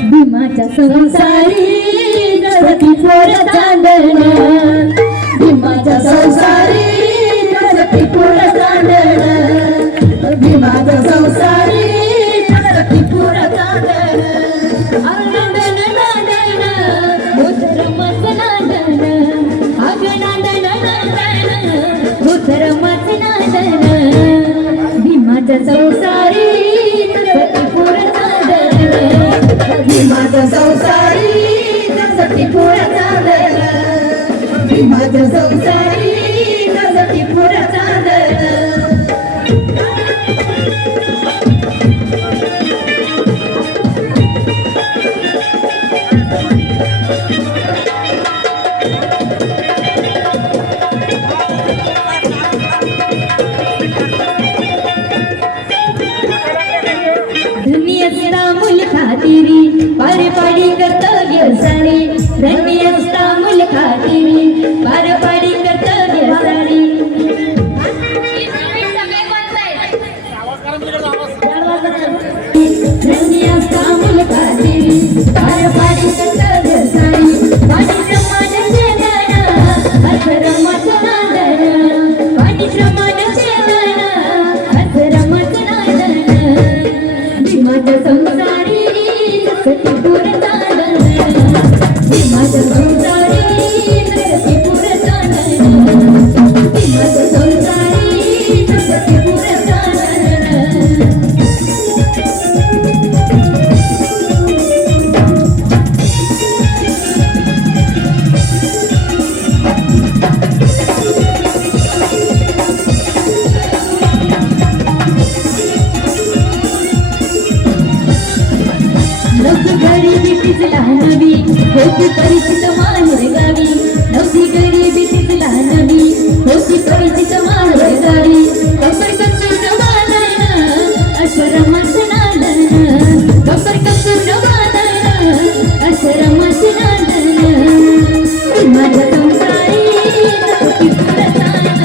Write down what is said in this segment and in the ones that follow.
भीमाच्या संसारी जगती पोर चांदण भीमाच्या संसारी जगती पोर चांदण भीमाच्या संसारी जगती पोर चांदण नांदन नांदन उतर मत नांदन अग नांदन नांदन उतर मत नांदन भीमाच्या संसारी जगती पोर भीमाच्या संसारी जगती पोर चांदण भीमाच्या संसारी जगती पोर चांदण धन्यस्ता मुल खातिरी पार पाडी कर्तव्य सारी धन्यस्ता मुल खातिरी पार पाडी कर्तव्य सारी धन्यस्ता मुल खातिरी पार पाडी कर्तव्य सारी पाणी प्रमाण चेतना अधर्माच नांदन पाणी प्रमाण चेतना अधर्माच नांदन भीमाच्या संसारी जगती पोर चांदण भीमाच्या संसारी जगती पोर चांदण भीमाच्या संसारी जगती पोर चांदण नवती गरीबी तिचला नवी होती परिचित माहेर गावी नवती गरीबी तिचला नवी होती परिचित माहेर गावी कंबर कसून बांधण अशरमच नांदन कंबर कसून बांधण अशरमच नांदन भीमाच्या संसारी जगती पोर चांदण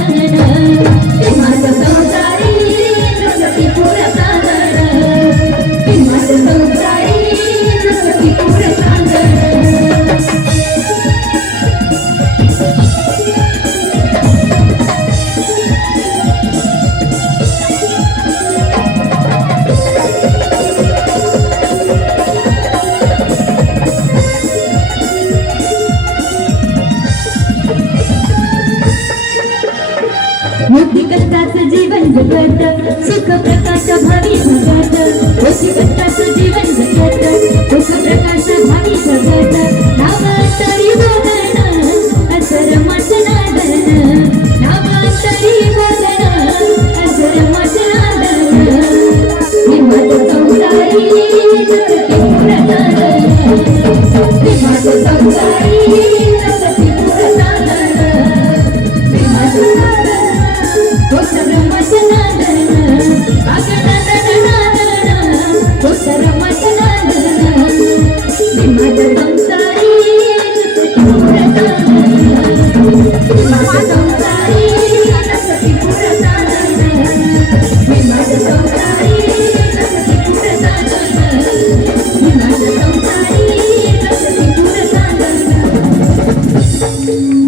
भीमाच्या संसारी जगती पोर चांदण भीमाच्या संसारी जगती पोर चांदण मोठी कष्टाचं जीवन जगत सुख प्रकाश भावी जगत मोठी कष्टाचं जीवन जगत सुख प्रकाश भावी जगत नावांतरी बोलण अधर्माच नांदन नावांतरी बोलण अधर्माच नांदन भीमाच्या संसारी जगती पोर चांदण भीमाच्या संसारी जगती पोर चांदण भीमाच्या उतरमच नांदन अग नांदन नांदन उतरमच नांदन भीमाच्या संसारी जगती पोर चांदण भीमाच्या संसारी जगती पोर चांदण भीमाच्या संसारी जगती पोर चांदण भीमाच्या संसारी जगती पोर चांदण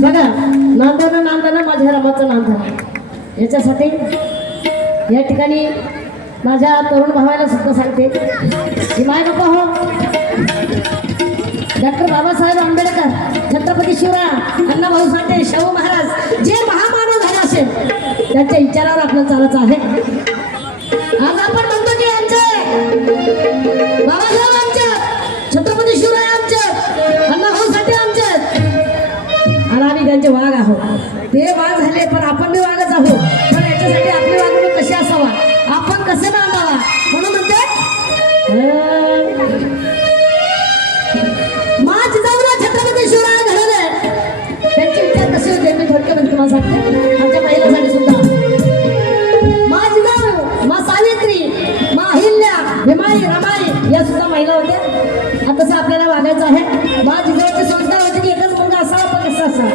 बघा नांदन नांदन माझ्या रामाचं नांदन याच्यासाठी या ठिकाणी माझ्या तरुण भावाला सुद्धा सांगते की माय बाबा हो डॉक्टर बाबासाहेब आंबेडकर छत्रपती शिवराय अण्णाभाऊ साठे शाहू महाराज जे महामानव झाले असेल त्यांच्या विचारावर आपल्याला चालायचं आहे आज आपण म्हणतो की आमचे बाबासाहेब आमचे छत्रपती शिवराय आमचे अण्णाभाऊ साठे आमचे आणि आम्ही त्यांचे वाघ आहोत ते वाघ झाले पण आपण बी वाघच आहोत पण याच्यासाठी आपली वागणूक कशी असावा आपण कसे नांदावा म्हणून म्हणते माझ जाऊन छत्रपती शिवराय घडवले त्यांचे विचार कसे होते मी थोडक्यात म्हणजे तुम्हाला सांगते आमच्या महिलांसाठी सुद्धा माझ जाऊ मा सावित्री मा अहिल्या भीमाई रमाई या सुद्धा महिला होत्या आता तसं आपल्याला वागायचं आहे माझ जवळचे संस्कार होते की एकच मुलगा असावा पण कसा असा